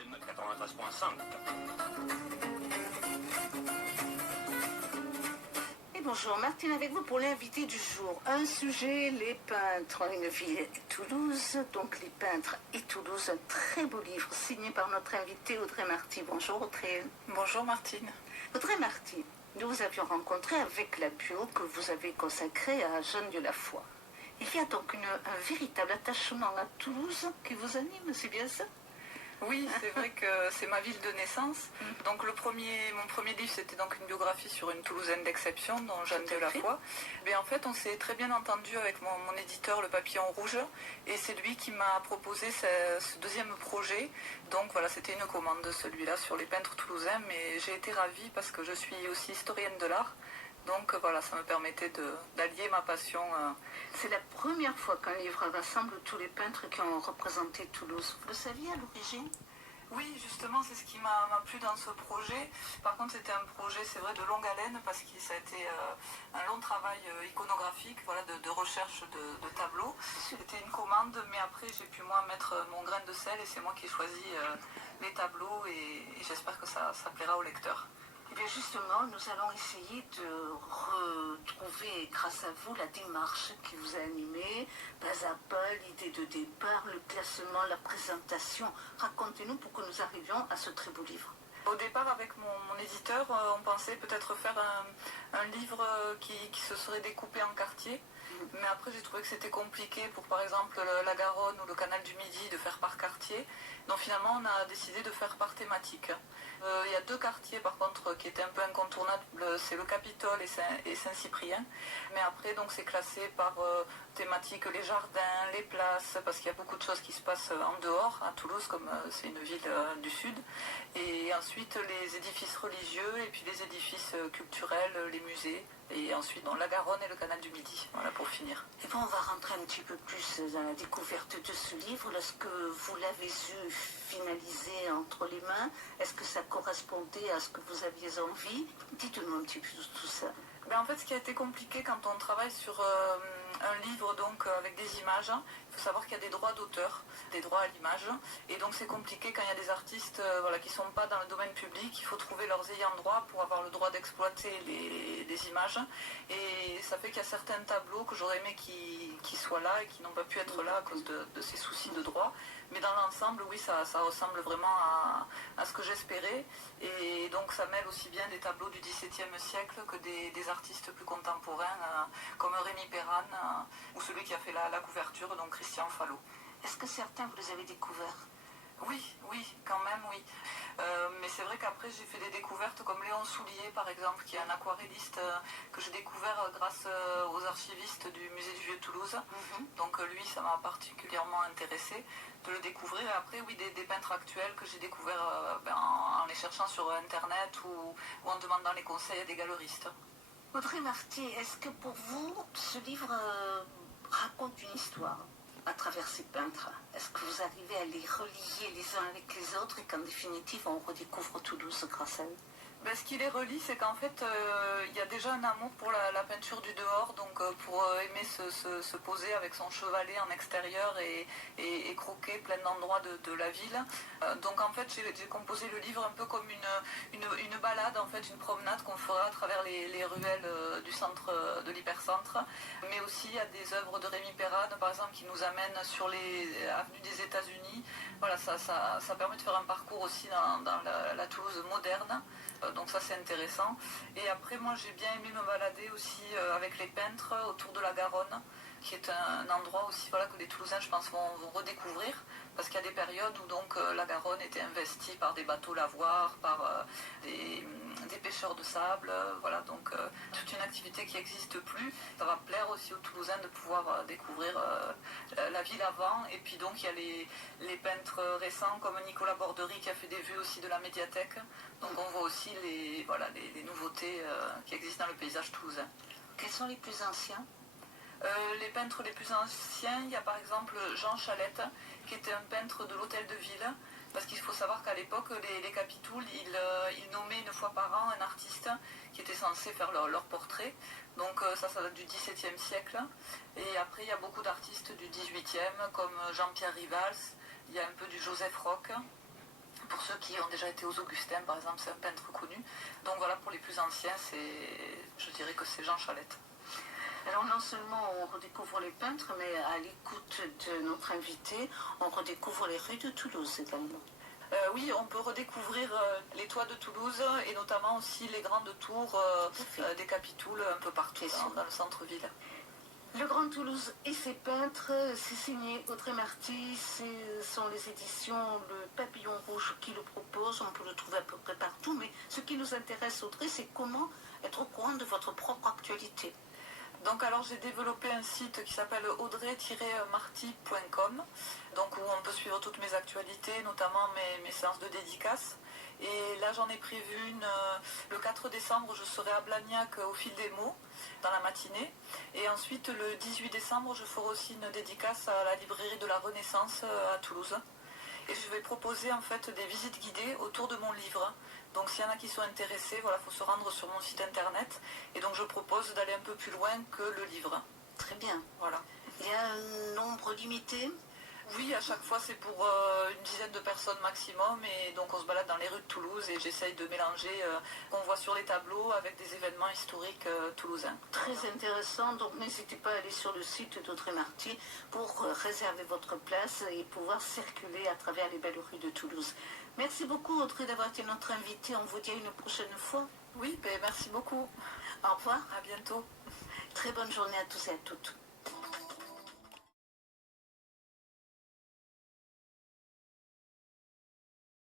FM 93.5. Et bonjour, Martine avec vous pour l'invité du jour. Un sujet, les peintres, une ville, Toulouse. Donc les peintres et Toulouse, un très beau livre signé par notre invité Audrey Marty. Bonjour Audrey. Bonjour Martine. Audrey Marty, nous vous avions rencontré avec la bio que vous avez consacrée à Jeanne de la Foi. Il y a donc un véritable attachement à Toulouse qui vous anime, c'est bien ça? Oui, c'est vrai que c'est ma ville de naissance. Donc mon premier livre, c'était donc une biographie sur une Toulousaine d'exception, dont Jeanne de la Foi. Mais en fait, on s'est très bien entendu avec mon éditeur, Le Papillon Rouge, et c'est lui qui m'a proposé ce deuxième projet. Donc voilà, c'était une commande de celui-là sur les peintres toulousains, mais j'ai été ravie parce que je suis aussi historienne de l'art. Donc voilà, ça me permettait d'allier ma passion. C'est la première fois qu'un livre rassemble tous les peintres qui ont représenté Toulouse. Vous le saviez à l'origine? Oui, justement, c'est ce qui m'a plu dans ce projet. Par contre, c'était un projet, c'est vrai, de longue haleine, parce que ça a été un long travail iconographique, voilà, de recherche de tableaux. C'était une commande, mais après, j'ai pu, moi, mettre mon grain de sel, et c'est moi qui ai choisi les tableaux, et j'espère que ça plaira aux lecteurs. Eh bien justement, nous allons essayer de retrouver, grâce à vous, la démarche qui vous a animé, pas à pas, l'idée de départ, le classement, la présentation. Racontez-nous pour que nous arrivions à ce très beau livre. Au départ, avec mon éditeur, on pensait peut-être faire un livre qui se serait découpé en quartiers. Mais après, j'ai trouvé que c'était compliqué pour, par exemple, la Garonne ou le canal du Midi, de faire par quartier. Donc finalement, on a décidé de faire par thématique. Il y a deux quartiers, par contre, qui étaient un peu incontournables, c'est le Capitole et Saint-Cyprien. Mais après, donc, c'est classé par thématique les jardins, les places, parce qu'il y a beaucoup de choses qui se passent en dehors, à Toulouse, comme c'est une ville du Sud. Et ensuite, les édifices religieux, et puis les édifices culturels, les musées. Et ensuite, dans la Garonne et le canal du Midi, voilà, pour finir. Et puis on va rentrer un petit peu plus dans la découverte de ce livre. Lorsque vous l'avez eu finalisé entre les mains, est-ce que ça correspondait à ce que vous aviez envie? Dites-nous un petit peu tout ça. En fait, ce qui a été compliqué quand on travaille sur un livre donc, avec des images, il faut savoir qu'il y a des droits d'auteur, des droits à l'image. Et donc c'est compliqué quand il y a des artistes qui ne sont pas dans le domaine public. Il faut trouver leurs ayants droit pour avoir le droit d'exploiter les images. Et ça fait qu'il y a certains tableaux que j'aurais aimé qui soient là et qui n'ont pas pu être là à cause de ces soucis de droit. Mais dans l'ensemble, oui, ça ressemble vraiment à ce que j'espérais. Et donc ça mêle aussi bien des tableaux du XVIIe siècle que des artistes plus contemporains, comme Rémi Perrane, ou celui qui a fait la couverture, donc Christian Fallot. Est-ce que certains, vous les avez découverts? Oui, quand même, oui. Mais c'est vrai qu'après, j'ai fait des découvertes comme Léon Soulier, par exemple, qui est un aquarelliste que j'ai découvert grâce aux archivistes du musée du Vieux-Toulouse. Donc lui, ça m'a particulièrement intéressé de le découvrir. Et après, oui, des peintres actuels que j'ai découverts en les cherchant sur Internet ou en demandant les conseils à des galeristes. Audrey Marty, est-ce que pour vous, ce livre raconte une histoire à travers ces peintres? Est-ce que vous arrivez à les relier les uns avec les autres et qu'en définitive, on redécouvre Toulouse grâce à eux? Ce qui les relie, c'est qu'en fait, il y a déjà un amour pour la peinture du dehors, donc pour aimer se poser avec son chevalet en extérieur et croquer plein d'endroits de la ville. Donc en fait, j'ai composé le livre un peu comme une balade, en fait, une promenade qu'on fera à travers les ruelles du centre, de l'hypercentre. Mais aussi, il y a des œuvres de Rémi Perrane, par exemple, qui nous amènent sur les avenues des États-Unis. Voilà, ça permet de faire un parcours aussi dans la Toulouse moderne. Donc ça c'est intéressant. Et après moi j'ai bien aimé me balader aussi avec les peintres autour de la Garonne, qui est un endroit aussi que les Toulousains je pense vont redécouvrir, parce qu'il y a des périodes où donc la Garonne était investie par des bateaux lavoirs, par des pêcheurs de sable, voilà, donc toute une activité qui n'existe plus. Ça va plaire aussi aux Toulousains de pouvoir découvrir la ville avant. Et puis donc il y a les peintres récents comme Nicolas Bordery qui a fait des vues aussi de la médiathèque. Donc on voit aussi les nouveautés qui existent dans le paysage toulousain. Quels sont les plus anciens? Les peintres les plus anciens, il y a par exemple Jean Chalette, qui était un peintre de l'hôtel de ville, parce qu'il faut savoir qu'à l'époque, les capitouls, ils nommaient une fois par an un artiste qui était censé faire leur portrait. Donc ça date du XVIIe siècle. Et après, il y a beaucoup d'artistes du XVIIIe, comme Jean-Pierre Rivals, il y a un peu du Joseph Roch. Pour ceux qui ont déjà été aux Augustins, par exemple, c'est un peintre connu. Donc voilà, pour les plus anciens, je dirais que c'est Jean Chalette. Alors non seulement on redécouvre les peintres, mais à l'écoute de notre invité, on redécouvre les rues de Toulouse également. Oui, on peut redécouvrir les toits de Toulouse et notamment aussi les grandes tours des Capitouls un peu partout dans le centre-ville. Le Grand Toulouse et ses peintres, c'est signé Audrey Marty, ce sont les éditions Le Papillon Rouge qui le proposent, on peut le trouver à peu près partout, mais ce qui nous intéresse Audrey, c'est comment être au courant de votre propre actualité. Donc alors j'ai développé un site qui s'appelle audrey-marty.com, donc où on peut suivre toutes mes actualités, notamment mes séances de dédicaces. Et là j'en ai prévu une, le 4 décembre je serai à Blagnac au Fil des Mots dans la matinée. Et ensuite le 18 décembre je ferai aussi une dédicace à la librairie de la Renaissance à Toulouse. Et je vais proposer en fait des visites guidées autour de mon livre. Donc s'il y en a qui sont intéressés, voilà, il faut se rendre sur mon site internet. Et donc je propose d'aller un peu plus loin que le livre. Très bien. Voilà. Il y a un nombre limité? Oui, à chaque fois c'est pour une dizaine de personnes maximum. Et donc on se balade dans les rues de Toulouse et j'essaye de mélanger qu'on voit sur les tableaux avec des événements historiques toulousains. Très intéressant, donc n'hésitez pas à aller sur le site d'Audrey Marty pour réserver votre place et pouvoir circuler à travers les belles rues de Toulouse. Merci beaucoup Audrey d'avoir été notre invitée, on vous dit à une prochaine fois. Oui, merci beaucoup. Au revoir. À bientôt. Très bonne journée à tous et à toutes.